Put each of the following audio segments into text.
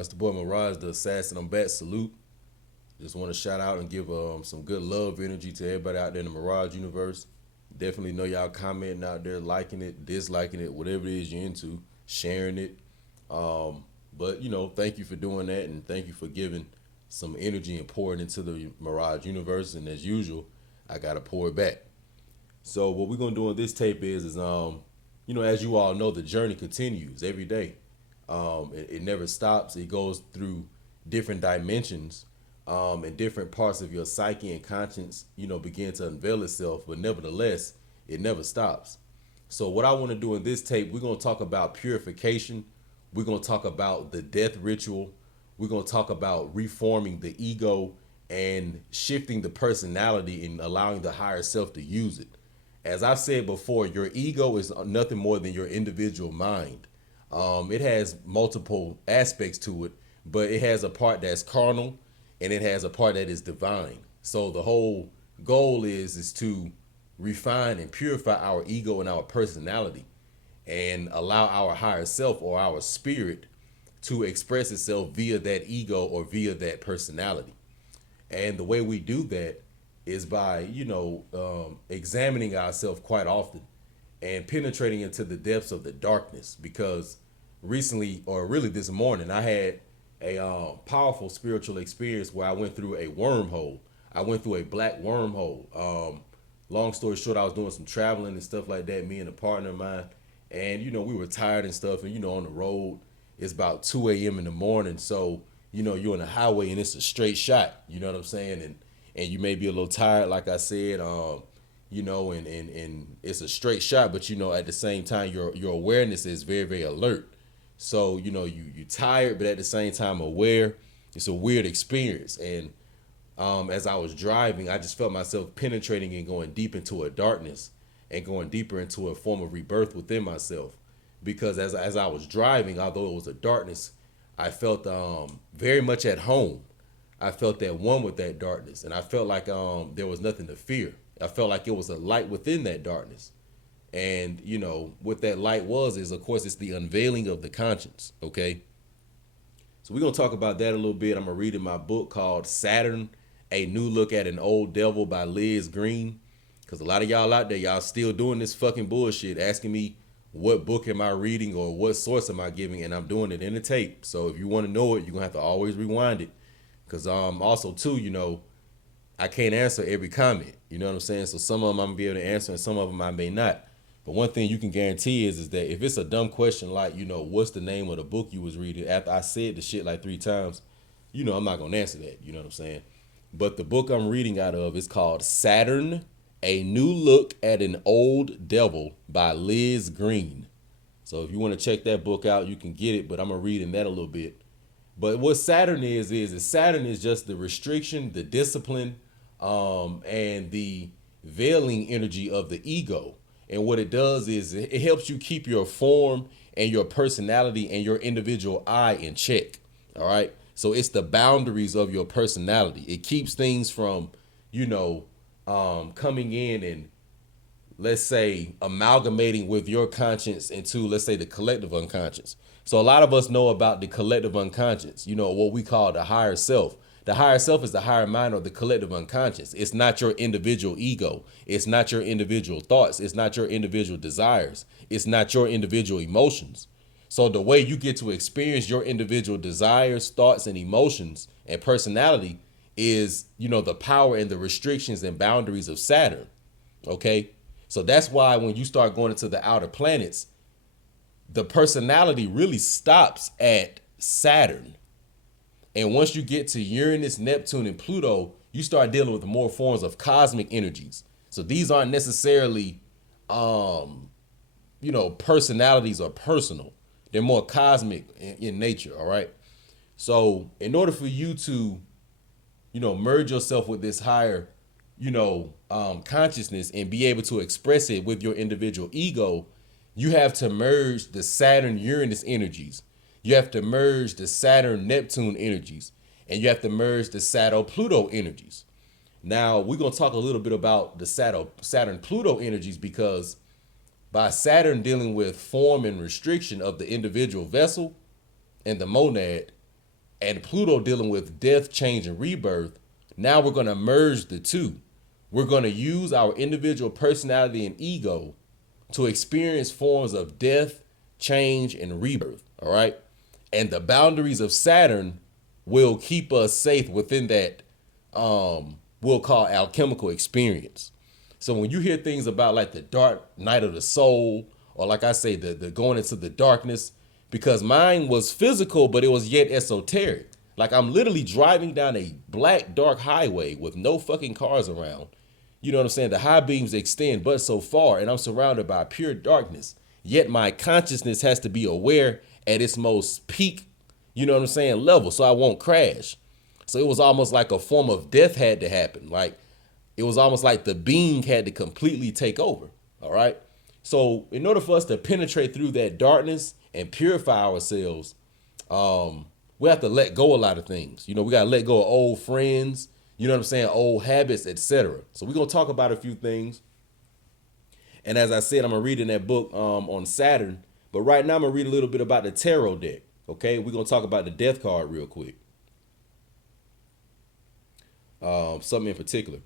It's the boy Mirage, the assassin. I'm back. Salute. Just want to shout out and give some good love energy to everybody out there in the Mirage universe. Definitely know y'all commenting out there, liking it, disliking it, whatever it is you're into, sharing it. But thank you for doing that, and thank you for giving some energy and pouring into the Mirage universe. And as usual, I gotta pour it back. So what we're gonna do on this tape is as you all know, the journey continues every day. It never stops. It goes through different dimensions, and different parts of your psyche and conscience, begin to unveil itself. But nevertheless, it never stops. So what I want to do in this tape, we're going to talk about purification. We're going to talk about the death ritual. We're going to talk about reforming the ego and shifting the personality and allowing the higher self to use it. As I've said before, your ego is nothing more than your individual mind. It has multiple aspects to it, but it has a part that's carnal and it has a part that is divine. So the whole goal is to refine and purify our ego and our personality and allow our higher self or our spirit to express itself via that ego or via that personality. And the way we do that is by, examining ourselves quite often and penetrating into the depths of the darkness. Because recently, or really this morning, I had a powerful spiritual experience where I went through a wormhole. I went through a black wormhole. Long story short, I was doing some traveling and stuff like that, me and a partner of mine. And, we were tired and stuff. And, on the road, it's about 2 a.m. in the morning. So, you're on the highway and it's a straight shot. You know what I'm saying? And you may be a little tired, like I said, and it's a straight shot. But, at the same time, your awareness is very, very alert. So, you tired, but at the same time aware. It's a weird experience. And as I was driving, I just felt myself penetrating and going deep into a darkness and going deeper into a form of rebirth within myself. Because as I was driving, although it was a darkness, I felt very much at home. I felt at one with that darkness. And I felt like there was nothing to fear. I felt like it was a light within that darkness. And, what that light is, of course, it's the unveiling of the conscience, okay? So we're going to talk about that a little bit. I'm going to read in my book called Saturn, A New Look at an Old Devil by Liz Green. Because a lot of y'all out there, y'all still doing this fucking bullshit, asking me what book am I reading or what source am I giving, and I'm doing it in the tape. So if you want to know it, you're going to have to always rewind it. Because also, too, I can't answer every comment. You know what I'm saying? So some of them I'm going to be able to answer and some of them I may not. But one thing you can guarantee is that if it's a dumb question like, what's the name of the book you was reading, after I said the shit like 3 times, I'm not going to answer that. You know what I'm saying? But the book I'm reading out of is called Saturn, A New Look at an Old Devil by Liz Green. So if you want to check that book out, you can get it, but I'm going to read in that a little bit. But what Saturn is Saturn is just the restriction, the discipline, and the veiling energy of the ego. And what it does is it helps you keep your form and your personality and your individual I in check. All right. So it's the boundaries of your personality. It keeps things from, coming in and, let's say, amalgamating with your conscience into, let's say, the collective unconscious. So a lot of us know about the collective unconscious, what we call the higher self. The higher self is the higher mind or the collective unconscious. It's not your individual ego. It's not your individual thoughts. It's not your individual desires. It's not your individual emotions. So the way you get to experience your individual desires, thoughts, and emotions and personality is, the power and the restrictions and boundaries of Saturn. Okay. So that's why when you start going into the outer planets, the personality really stops at Saturn. And once you get to Uranus, Neptune, and Pluto, you start dealing with more forms of cosmic energies. So these aren't necessarily, personalities or personal. They're more cosmic in nature, all right? So in order for you to, merge yourself with this higher, consciousness and be able to express it with your individual ego, you have to merge the Saturn-Uranus energies. You have to merge the Saturn-Neptune energies, and you have to merge the Saturn-Pluto energies. Now, we're going to talk a little bit about the Saturn-Pluto energies because by Saturn dealing with form and restriction of the individual vessel and the monad, and Pluto dealing with death, change, and rebirth. Now we're going to merge the two. We're going to use our individual personality and ego to experience forms of death, change, and rebirth. All right. And the boundaries of Saturn will keep us safe within that we'll call alchemical experience. So when you hear things about like the dark night of the soul, or like I say, the going into the darkness, because mine was physical, but it was yet esoteric. Like I'm literally driving down a black, dark highway with no fucking cars around. You know what I'm saying? The high beams extend but so far, and I'm surrounded by pure darkness. Yet my consciousness has to be aware at its most peak, you know what I'm saying, level, so I won't crash. So it was almost like a form of death had to happen. Like it was almost like the being had to completely take over. All right. So in order for us to penetrate through that darkness and purify ourselves, we have to let go a lot of things. You know, we got to let go of old friends, you know what I'm saying, old habits, etc. So we're going to talk about a few things. And as I said, I'm going to read in that book on Saturn. But right now I'm going to read a little bit about the tarot deck. Okay, we're going to talk about the death card real quick. Something in particular.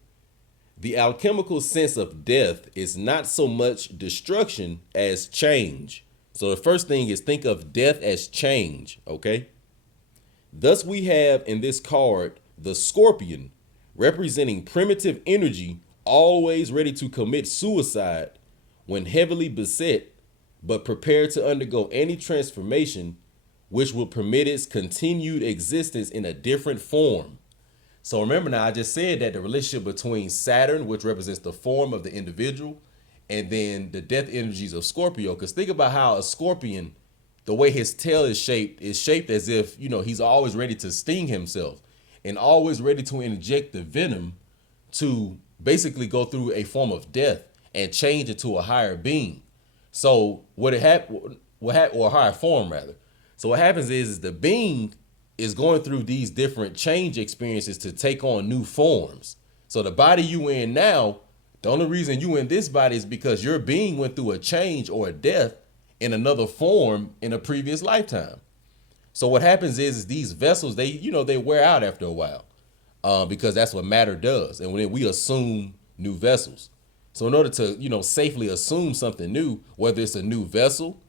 The alchemical sense of death is not so much destruction as change. So the first thing is think of death as change, okay? Thus we have in this card the Scorpion, representing primitive energy, always ready to commit suicide when heavily beset, but prepared to undergo any transformation which will permit its continued existence in a different form. So remember now, I just said that the relationship between Saturn, which represents the form of the individual, and then the death energies of Scorpio. Because think about how a scorpion, the way his tail is shaped as if, you know, he's always ready to sting himself and always ready to inject the venom to basically go through a form of death and change into a higher being. So or a higher form rather. So what happens is the being is going through these different change experiences to take on new forms. So the body you in now, the only reason you in this body is because your being went through a change or a death in another form in a previous lifetime. So what happens is these vessels, they wear out after a while because that's what matter does. And when we assume new vessels. So in order to, safely assume something new, whether it's a new vessel,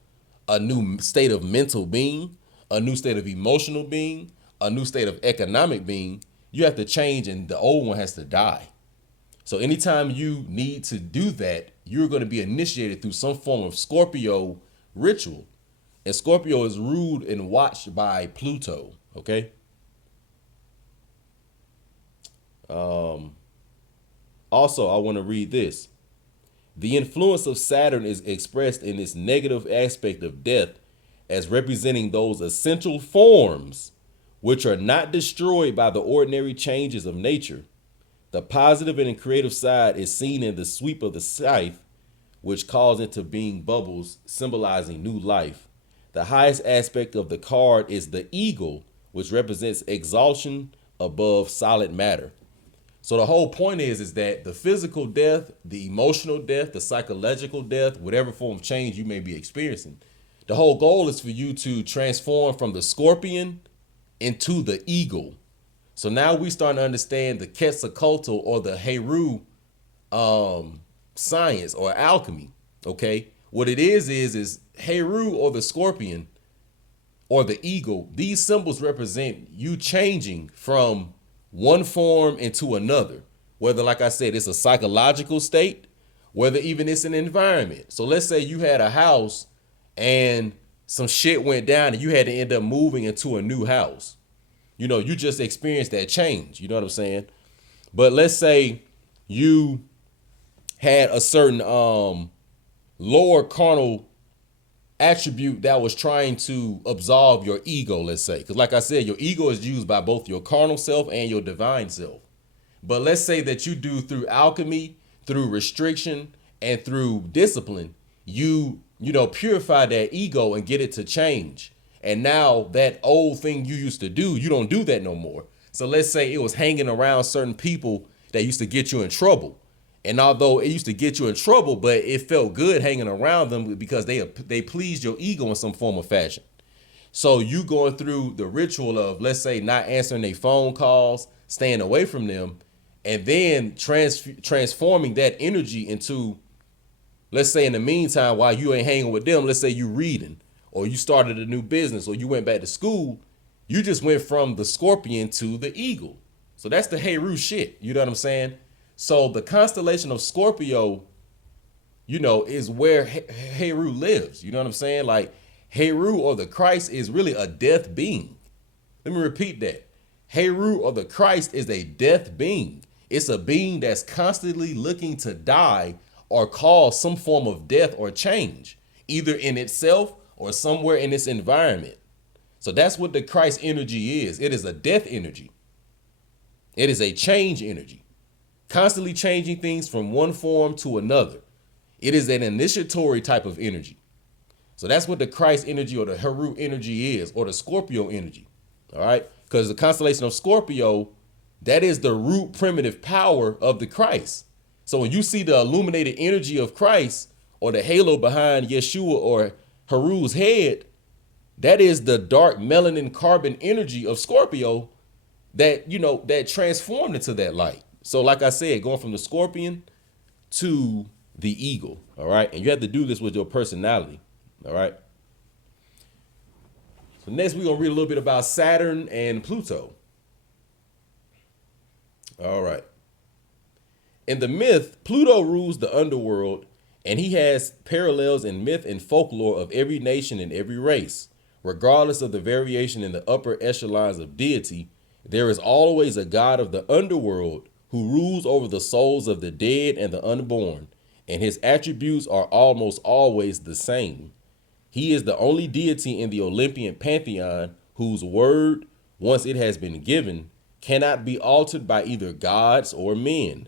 a new state of mental being, a new state of emotional being, a new state of economic being, you have to change and the old one has to die. So anytime you need to do that, you're going to be initiated through some form of Scorpio ritual. And Scorpio is ruled and watched by Pluto, okay? Also, I want to read this. The influence of Saturn is expressed in its negative aspect of death as representing those essential forms which are not destroyed by the ordinary changes of nature. The positive and creative side is seen in the sweep of the scythe, which calls into being bubbles, symbolizing new life. The highest aspect of the card is the eagle, which represents exaltation above solid matter. So the whole point is that the physical death, the emotional death, the psychological death, whatever form of change you may be experiencing, the whole goal is for you to transform from the scorpion into the eagle. So now we start to understand the Quetzalcoatl or the Heru science or alchemy. Okay, what it is Heru or the scorpion or the eagle. These symbols represent you changing from one form into another. Whether, like I said, it's a psychological state, whether even it's an environment. So let's say you had a house and some shit went down and you had to end up moving into a new house. You just experienced that change. You know what I'm saying? But let's say you had a certain lower carnal attribute that was trying to absolve your ego, let's say. Because like I said, your ego is used by both your carnal self and your divine self. But let's say that you do through alchemy, through restriction, and through discipline, you purify that ego and get it to change. And now that old thing you used to do, you don't do that no more. So let's say it was hanging around certain people that used to get you in trouble. And although it used to get you in trouble, but it felt good hanging around them because they pleased your ego in some form of fashion. So you going through the ritual of, let's say, not answering their phone calls, staying away from them, and then transforming that energy into, let's say in the meantime, while you ain't hanging with them, let's say you reading, or you started a new business, or you went back to school, you just went from the scorpion to the eagle. So that's the Heru shit. You know what I'm saying? So the constellation of Scorpio, you know, is where Heru lives. You know what I'm saying? Like Heru or the Christ is really a death being. Let me repeat that. Heru or the Christ is a death being. It's a being that's constantly looking to die or cause some form of death or change, either in itself or somewhere in its environment. So that's what the Christ energy is. It is a death energy. It is a change energy, constantly changing things from one form to another. It is an initiatory type of energy. So that's what the Christ energy or the Heru energy is, or the Scorpio energy. All right. Because the constellation of Scorpio, that is the root primitive power of the Christ. So when you see the illuminated energy of Christ, or the halo behind Yeshua or Heru's head, that is the dark melanin carbon energy of Scorpio that, you know, that transformed into that light. So like I said, going from the scorpion to the eagle. All right. And you have to do this with your personality. All right. So next we're going to read a little bit about Saturn and Pluto. All right. In the myth, Pluto rules the underworld, and he has parallels in myth and folklore of every nation and every race. Regardless of the variation in the upper echelons of deity, there is always a god of the underworld who rules over the souls of the dead and the unborn, and his attributes are almost always the same. He is the only deity in the Olympian pantheon whose word, once it has been given, cannot be altered by either gods or men.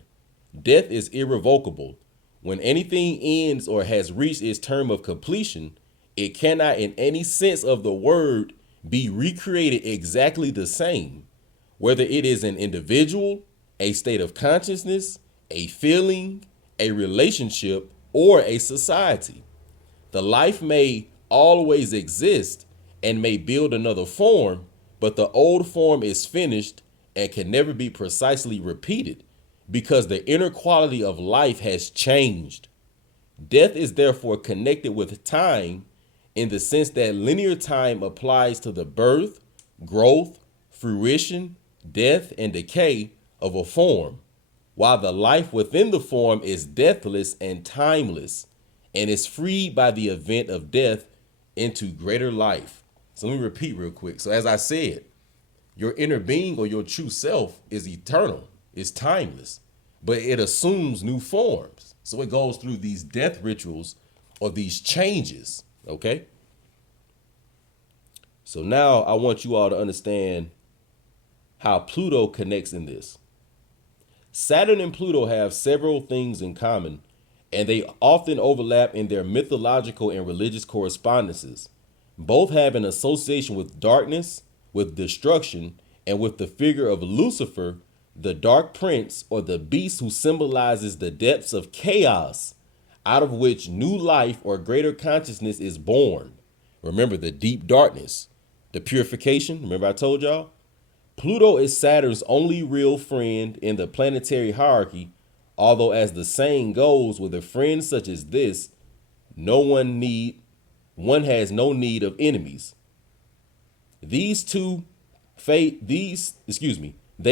Death is irrevocable. When anything ends or has reached its term of completion, it cannot in any sense of the word be recreated exactly the same, whether it is an individual, a state of consciousness, a feeling, a relationship, or a society. The life may always exist and may build another form, but the old form is finished and can never be precisely repeated because the inner quality of life has changed. Death is therefore connected with time in the sense that linear time applies to the birth, growth, fruition, death, and decay of a form, while the life within the form is deathless and timeless and is freed by the event of death into greater life. So let me repeat real quick. So as I said, your inner being or your true self is eternal, it's timeless, but it assumes new forms. So it goes through these death rituals or these changes, okay? So now I want you all to understand how Pluto connects in this. Saturn and Pluto have several things in common, and they often overlap in their mythological and religious correspondences. Both have an association with darkness, with destruction, and with the figure of Lucifer, the dark prince or the beast who symbolizes the depths of chaos out of which new life or greater consciousness is born. Remember the deep darkness, the purification. Remember I told y'all? Pluto is Saturn's only real friend in the planetary hierarchy, although as the saying goes, with a friend such as this, one has no need of enemies. They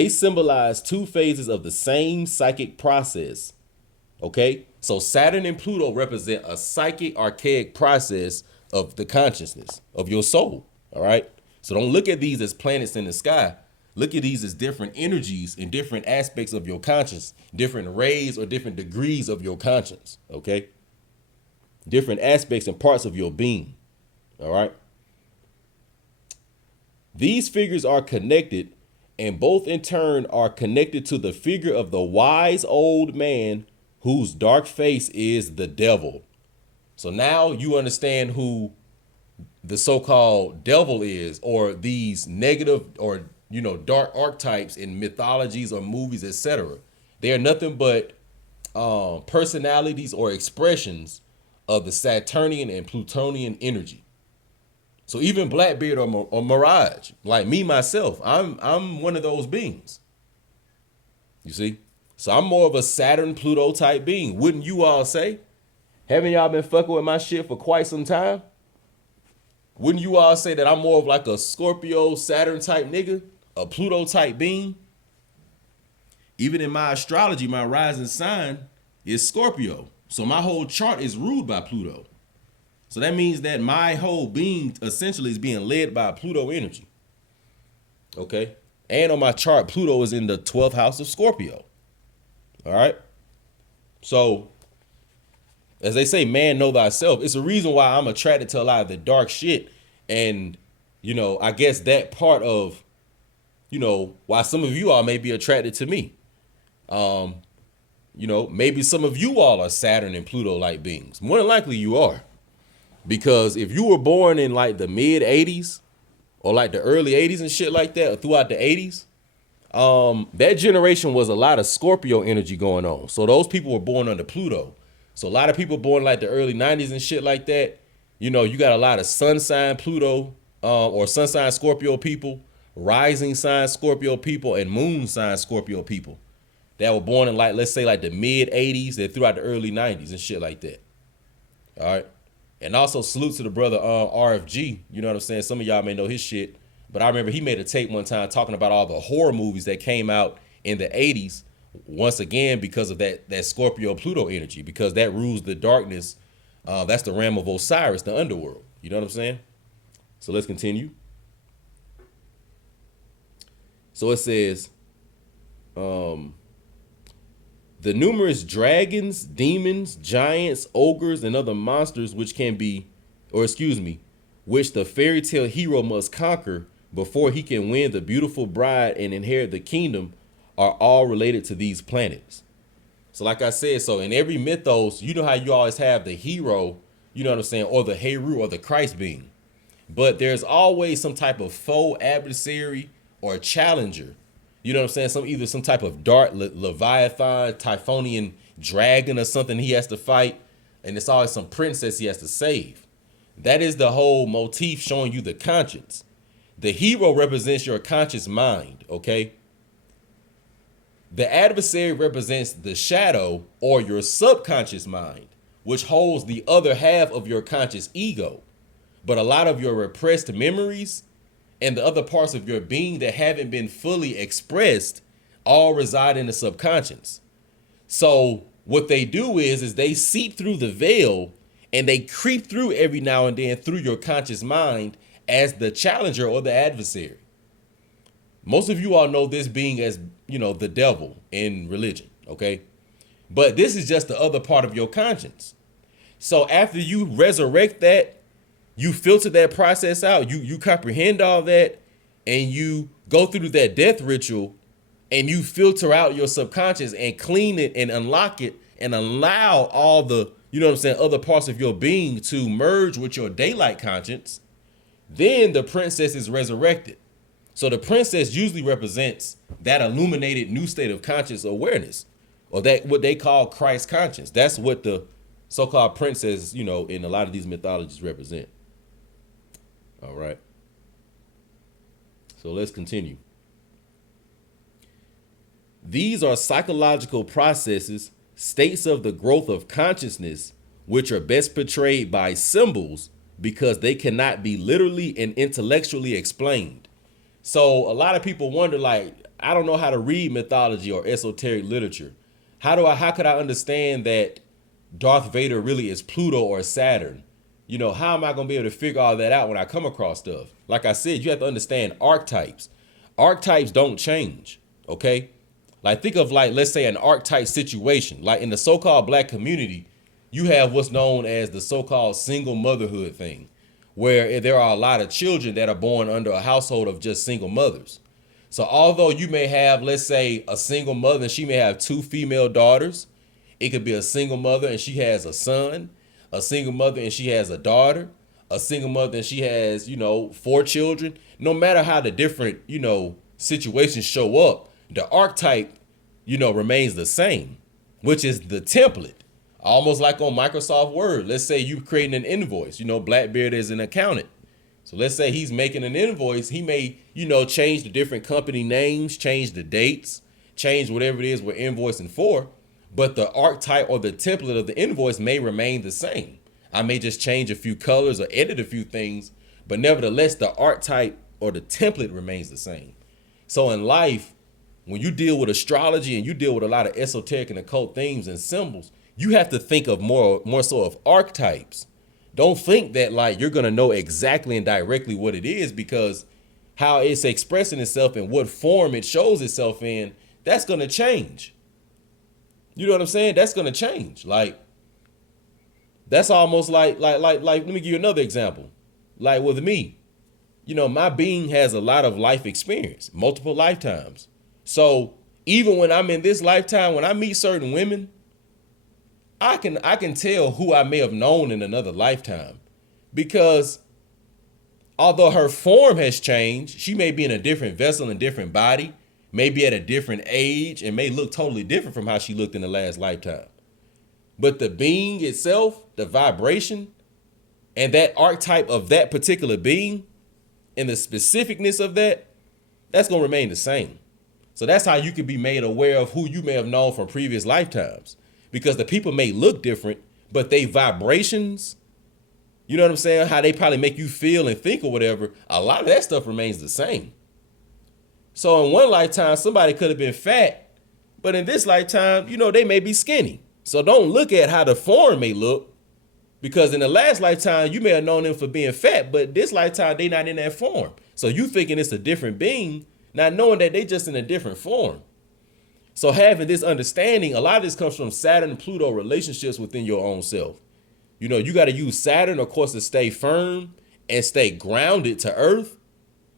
symbolize two phases of the same psychic process. Okay, so Saturn and Pluto represent a psychic archaic process of the consciousness of your soul. All right, so don't look at these as planets in the sky. Look at these as different energies in different aspects of your conscience, different rays or different degrees of your conscience. Okay, different aspects and parts of your being. All right. These figures are connected, and both in turn are connected to the figure of the wise old man whose dark face is the devil. So now you understand who the so-called devil is, or these negative or, you know, dark archetypes in mythologies or movies, etc. They are nothing but personalities or expressions of the Saturnian and Plutonian energy. So even Blackbeard or Mirage, like me myself, I'm one of those beings. You see? So I'm more of a Saturn Pluto type being. Wouldn't you all say? Haven't y'all been fucking with my shit for quite some time? Wouldn't you all say that I'm more of like a Scorpio Saturn type nigga, a Pluto type being? Even in my astrology, my rising sign is Scorpio. So my whole chart is ruled by Pluto. So that means that my whole being essentially is being led by Pluto energy. Okay? And on my chart, Pluto is in the 12th house of Scorpio. All right? So, as they say, man, know thyself. It's a reason why I'm attracted to a lot of the dark shit. And, you know, I guess that part of, you know, why some of you all may be attracted to me. You know, maybe some of you all are Saturn and Pluto-like beings. More than likely you are. Because if you were born in like the mid 80s or like the early 80s and shit like that, or throughout the 80s, that generation was a lot of Scorpio energy going on. So those people were born under Pluto. So a lot of people born like the early 90s and shit like that, you know, you got a lot of sun sign Pluto or sun sign Scorpio people, rising sign Scorpio people, and moon sign Scorpio people that were born in like, let's say like the mid 80s and throughout the early 90s and shit like that. All right. And also salute to the brother RFG. You know what I'm saying? Some of y'all may know his shit. But I remember he made a tape one time talking about all the horror movies that came out in the 80s. Once again, because of that Scorpio Pluto energy. Because that rules the darkness. That's the realm of Osiris, the underworld. You know what I'm saying? So let's continue. So it says, the numerous dragons, demons, giants, ogres, and other monsters which which the fairy tale hero must conquer before he can win the beautiful bride and inherit the kingdom are all related to these planets. So like I said, so in every mythos, you know how you always have the hero, you know what I'm saying, or the Heru or the Christ being. But there's always some type of foe adversary or challenger. You know what I'm saying? Either some type of dark Leviathan, Typhonian dragon or something he has to fight. And it's always some princess he has to save. That is the whole motif showing you the conscience. The hero represents your conscious mind, okay? The adversary represents the shadow or your subconscious mind, which holds the other half of your conscious ego. But a lot of your repressed memories and the other parts of your being that haven't been fully expressed all reside in the subconscious. So what they do is they seep through the veil and they creep through every now and then through your conscious mind as the challenger or the adversary. Most of you all know this being as, you know, the devil in religion, okay? But this is just the other part of your conscience. So after you resurrect that, you filter that process out, you comprehend all that, and you go through that death ritual, and you filter out your subconscious and clean it and unlock it and allow all the, you know what I'm saying, other parts of your being to merge with your daylight conscience. Then the princess is resurrected. So the princess usually represents that illuminated new state of conscious awareness, or that what they call Christ conscience. That's what the so-called princess, you know, in a lot of these mythologies represent. All right. So let's continue. These are psychological processes, states of the growth of consciousness, which are best portrayed by symbols because they cannot be literally and intellectually explained. So a lot of people wonder, like, I don't know how to read mythology or esoteric literature. How could I understand that Darth Vader really is Pluto or Saturn? You know, how am I going to be able to figure all that out when I come across stuff? Like I said, you have to understand archetypes. Archetypes don't change, okay? Like, think of, like, let's say an archetype situation. Like in the so-called black community, you have what's known as the so-called single motherhood thing, where there are a lot of children that are born under a household of just single mothers. So although you may have, let's say, a single mother and she may have 2 female daughters, it could be a single mother and she has a son, a single mother and she has a daughter, a single mother and she has, 4 children. No matter how the different, situations show up, the archetype, remains the same, which is the template. Almost like on Microsoft Word. Let's say you're creating an invoice. Blackbeard is an accountant. So let's say he's making an invoice. He may, change the different company names, change the dates, change whatever it is we're invoicing for. But the archetype or the template of the invoice may remain the same. I may just change a few colors or edit a few things, but nevertheless, the archetype or the template remains the same. So in life, when you deal with astrology and you deal with a lot of esoteric and occult themes and symbols, you have to think of more so of archetypes. Don't think that like you're going to know exactly and directly what it is, because how it's expressing itself and what form it shows itself in, that's going to change. You know what I'm saying? That's going to change. Like, that's almost like, let me give you another example. Like with me, my being has a lot of life experience, multiple lifetimes. So even when I'm in this lifetime, when I meet certain women, I can tell who I may have known in another lifetime, because although her form has changed, she may be in a different vessel, in a different body, may be at a different age, and may look totally different from how she looked in the last lifetime. But the being itself, the vibration, and that archetype of that particular being and the specificness of that, that's going to remain the same. So that's how you can be made aware of who you may have known from previous lifetimes, because the people may look different, but they vibrations, you know what I'm saying? How they probably make you feel and think or whatever. A lot of that stuff remains the same. So in one lifetime, somebody could have been fat, but in this lifetime, they may be skinny. So don't look at how the form may look, because in the last lifetime, you may have known them for being fat, but this lifetime, they not in that form. So you thinking it's a different being, not knowing that they just in a different form. So having this understanding, a lot of this comes from Saturn and Pluto relationships within your own self. You got to use Saturn, of course, to stay firm and stay grounded to Earth.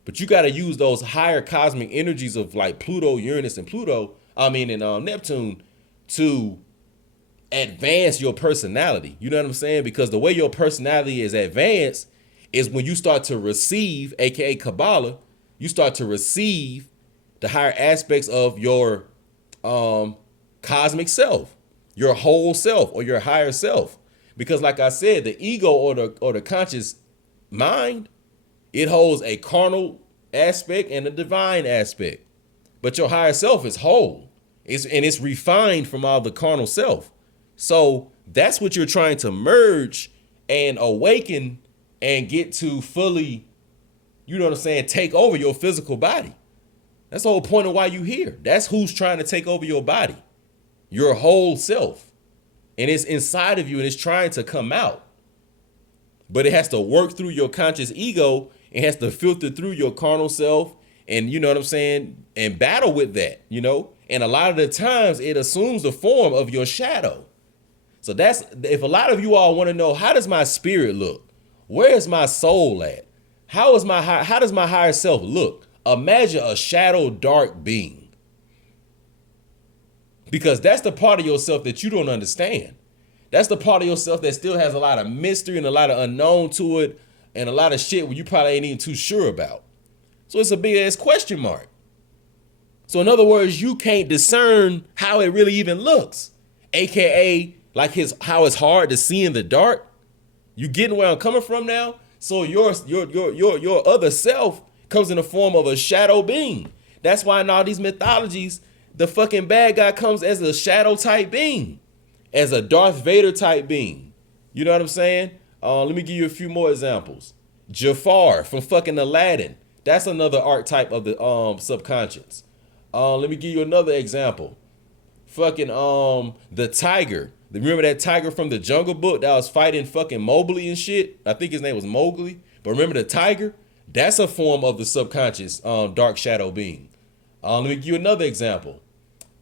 But you got to use those higher cosmic energies of like Pluto, Uranus, and Neptune to advance your personality. You know what I'm saying? Because the way your personality is advanced is when you start to receive, aka Kabbalah, you start to receive the higher aspects of your cosmic self, your whole self, or your higher self. Because like I said, the ego or the conscious mind, it holds a carnal aspect and a divine aspect. But your higher self is whole. It's refined from all the carnal self. So that's what you're trying to merge and awaken and get to fully, take over your physical body. That's the whole point of why you're here. That's who's trying to take over your body, your whole self. And it's inside of you and it's trying to come out. But it has to work through your conscious ego. It has to filter through your carnal self and, and battle with that, And a lot of the times it assumes the form of your shadow. So that's, if a lot of you all want to know, how does my spirit look? Where is my soul at? How does my higher self look? Imagine a shadow dark being. Because that's the part of yourself that you don't understand. That's the part of yourself that still has a lot of mystery and a lot of unknown to it and a lot of shit where you probably ain't even too sure about. So it's a big ass question mark. So in other words, you can't discern how it really even looks. AKA like how it's hard to see in the dark. You getting where I'm coming from now? So your other self comes in the form of a shadow being. That's why in all these mythologies, the fucking bad guy comes as a shadow type being, as a Darth Vader type being. You know what I'm saying? Let me give you a few more examples. Jafar from fucking Aladdin. That's another archetype of the subconscious. Let me give you another example. Fucking the tiger. Remember that tiger from the Jungle Book that was fighting fucking Mowgli and shit? I think his name was Mowgli. But remember the tiger? That's a form of the subconscious dark shadow being. Let me give you another example.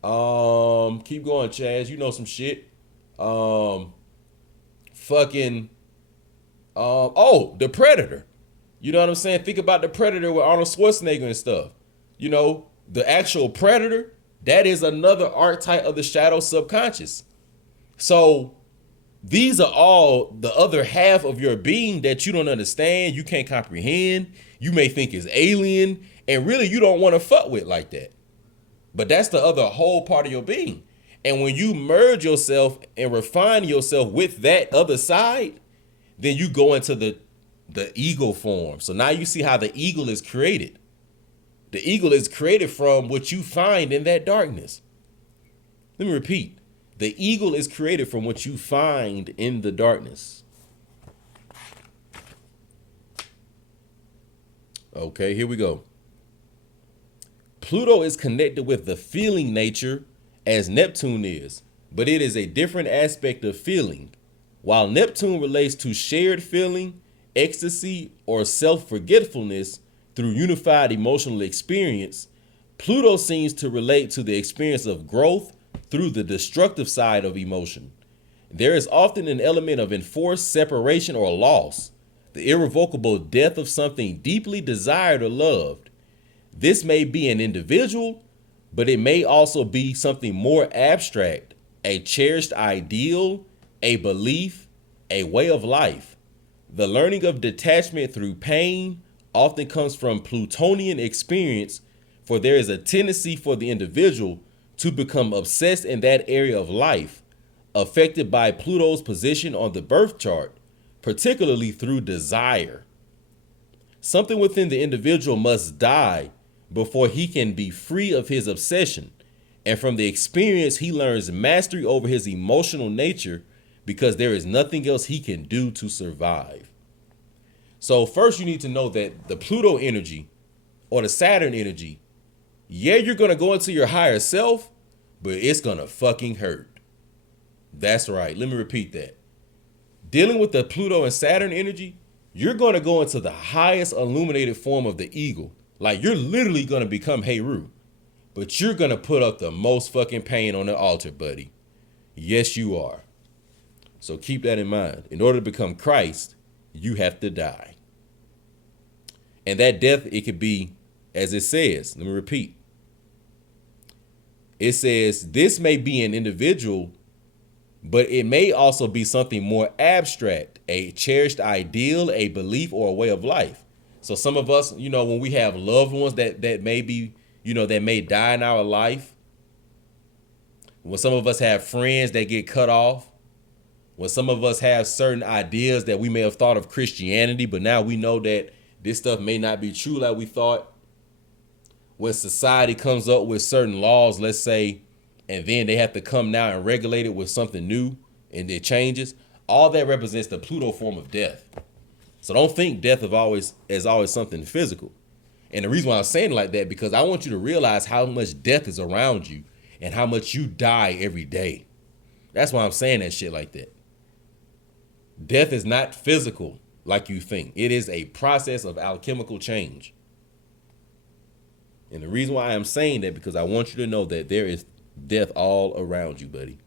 Keep going, Chaz. You know some shit. The Predator. You know what I'm saying? Think about the Predator with Arnold Schwarzenegger and stuff. The actual Predator, that is another archetype of the shadow subconscious. So these are all the other half of your being that you don't understand, you can't comprehend, you may think is alien, and really you don't want to fuck with like that. But that's the other whole part of your being. And when you merge yourself and refine yourself with that other side, then you go into the the eagle form. So now you see how the eagle is created. The eagle is created from what you find in that darkness. Let me repeat. The eagle is created from what you find in the darkness. Okay, here we go. Pluto is connected with the feeling nature as Neptune is, but it is a different aspect of feeling. While Neptune relates to shared feeling, ecstasy, or self-forgetfulness through unified emotional experience, Pluto seems to relate to the experience of growth through the destructive side of emotion. There is often an element of enforced separation or loss, the irrevocable death of something deeply desired or loved. This may be an individual, but it may also be something more abstract, a cherished ideal, a belief, a way of life. The learning of detachment through pain often comes from Plutonian experience, for there is a tendency for the individual to become obsessed in that area of life, affected by Pluto's position on the birth chart, particularly through desire. Something within the individual must die before he can be free of his obsession, and from the experience he learns mastery over his emotional nature because there is nothing else he can do to survive. So first you need to know that the Pluto energy or the Saturn energy, yeah, you're going to go into your higher self, but it's going to fucking hurt. That's right. Let me repeat that. Dealing with the Pluto and Saturn energy, you're going to go into the highest illuminated form of the eagle. Like you're literally going to become Heru, but you're going to put up the most fucking pain on the altar, buddy. Yes, you are. So keep that in mind. In order to become Christ, you have to die. And that death, it could be, as it says, let me repeat. It says this may be an individual, but it may also be something more abstract, a cherished ideal, a belief, or a way of life. So some of us, when we have loved ones that may be, that may die in our life, when some of us have friends that get cut off, when some of us have certain ideas that we may have thought of Christianity, but now we know that this stuff may not be true like we thought. When society comes up with certain laws, let's say, and then they have to come now and regulate it with something new and it changes, all that represents the Pluto form of death. So don't think death is always something physical. And the reason why I'm saying it like that, because I want you to realize how much death is around you and how much you die every day. That's why I'm saying that shit like that. Death is not physical like you think. It is a process of alchemical change. And the reason why I'm saying that, because I want you to know that there is death all around you, buddy.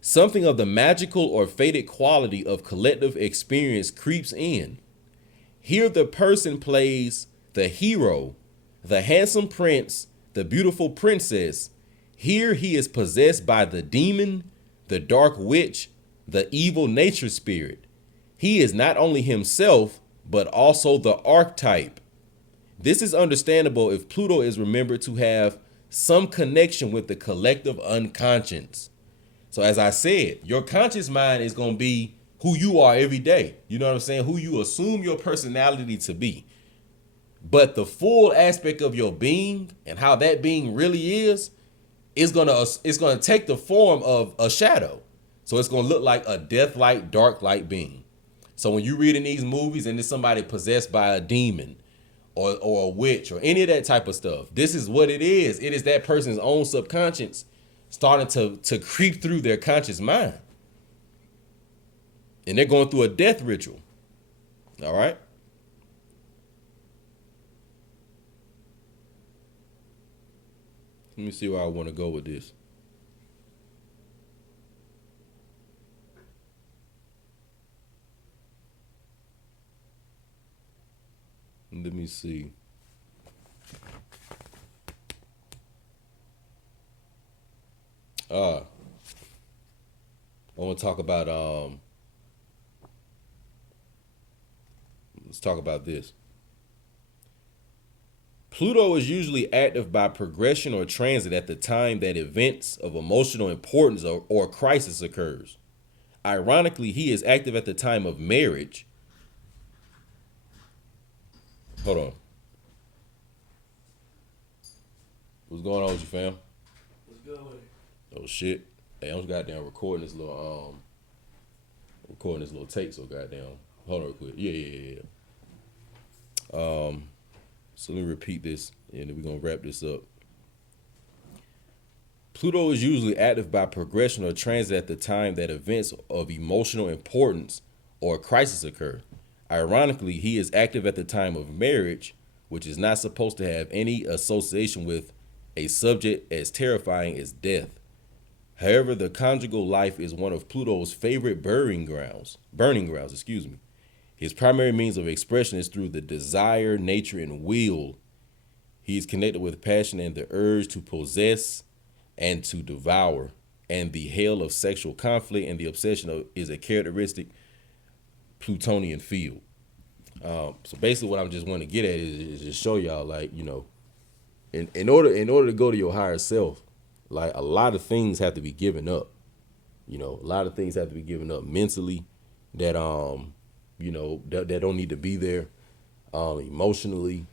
Something of the magical or fated quality of collective experience creeps in. Here the person plays the hero, the handsome prince, the beautiful princess. Here he is possessed by the demon, the dark witch, the evil nature spirit. He is not only himself, but also the archetype. This is understandable if Pluto is remembered to have some connection with the collective unconscious. So as I said, your conscious mind is going to be who you are every day. You know what I'm saying? Who you assume your personality to be. But the full aspect of your being and how that being really is going to take the form of a shadow. So it's going to look like a death-like, dark-like being. So when you read in these movies and there's somebody possessed by a demon or a witch or any of that type of stuff, this is what it is. It is that person's own subconscious starting to creep through their conscious mind. And they're going through a death ritual. All right? Let me see where I want to go with this. Let me see. I want to talk about let's talk about this. Pluto is usually active by progression or transit at the time that events of emotional importance or crisis occurs. Ironically, he is active at the time of marriage, Hold on. What's going on with you, fam? What's good with it? Oh shit. Hey, I'm goddamn recording this little tape, so goddamn. Hold on real quick. Yeah. So let me repeat this and then we're gonna wrap this up. Pluto is usually active by progression or transit at the time that events of emotional importance or crisis occur. Ironically, he is active at the time of marriage, which is not supposed to have any association with a subject as terrifying as death. However, the conjugal life is one of Pluto's favorite burning grounds, His primary means of expression is through the desire, nature, and will. He is connected with passion and the urge to possess and to devour, and the hell of sexual conflict and the obsession is a characteristic Plutonian field. So basically, what I'm just want to get at is just show y'all, like, you know, in order to go to your higher self, like, a lot of things have to be given up. You know, a lot of things have to be given up mentally that you know, that don't need to be there, emotionally,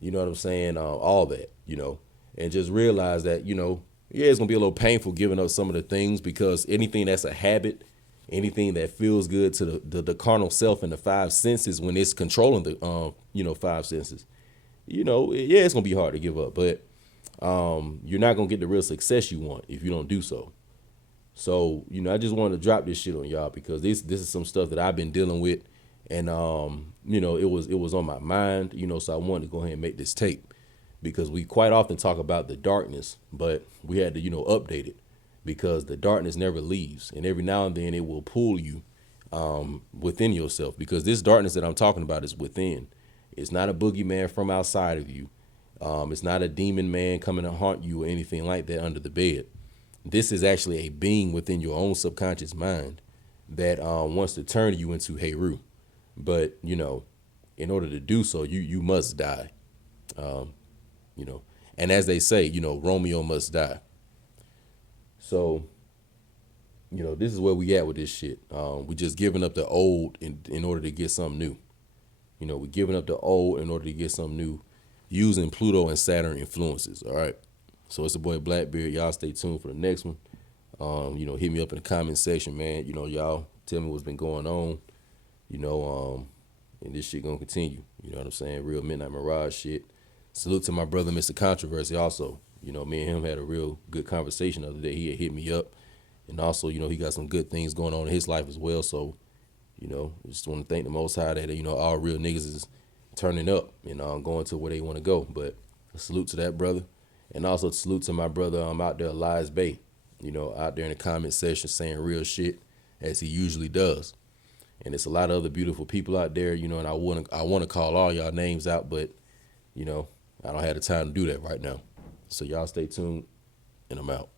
you know what I'm saying, all that, you know, and just realize that, you know, yeah, it's gonna be a little painful giving up some of the things, because anything that's a habit, anything that feels good to the carnal self and the five senses, when it's controlling the you know, five senses, you know, yeah, it's gonna be hard to give up, but you're not gonna get the real success you want if you don't do so. So, you know, I just wanted to drop this shit on y'all because this is some stuff that I've been dealing with, and you know, it was on my mind, you know, so I wanted to go ahead and make this tape, because we quite often talk about the darkness, but we had to, you know, update it, because the darkness never leaves, and every now and then it will pull you within yourself, because this darkness that I'm talking about is within. It's not a boogeyman from outside of you. It's not a demon man coming to haunt you or anything like that under the bed. This is actually a being within your own subconscious mind that wants to turn you into Heru. But, you know, in order to do so, you must die. You know, and as they say, you know, Romeo must die. So, you know, this is where we at with this shit. We just giving up the old in order to get something new. You know, we're giving up the old in order to get something new, using Pluto and Saturn influences. All right. So it's the boy Blackbeard. Y'all stay tuned for the next one. You know, hit me up in the comment section, man. You know, y'all tell me what's been going on. You know, and this shit gonna continue. You know what I'm saying? Real Midnight Mirage shit. Salute to my brother, Mr. Controversy, also. You know, me and him had a real good conversation the other day. He had hit me up. And also, you know, he got some good things going on in his life as well. So, you know, I just want to thank the Most High that, you know, all real niggas is turning up and going to where they want to go. But a salute to that brother. And also salute to my brother out there, Elias Bay. You know, out there in the comment section saying real shit, as he usually does. And it's a lot of other beautiful people out there, you know, and I want to call all y'all names out, but, you know, I don't have the time to do that right now. So y'all stay tuned, and I'm out.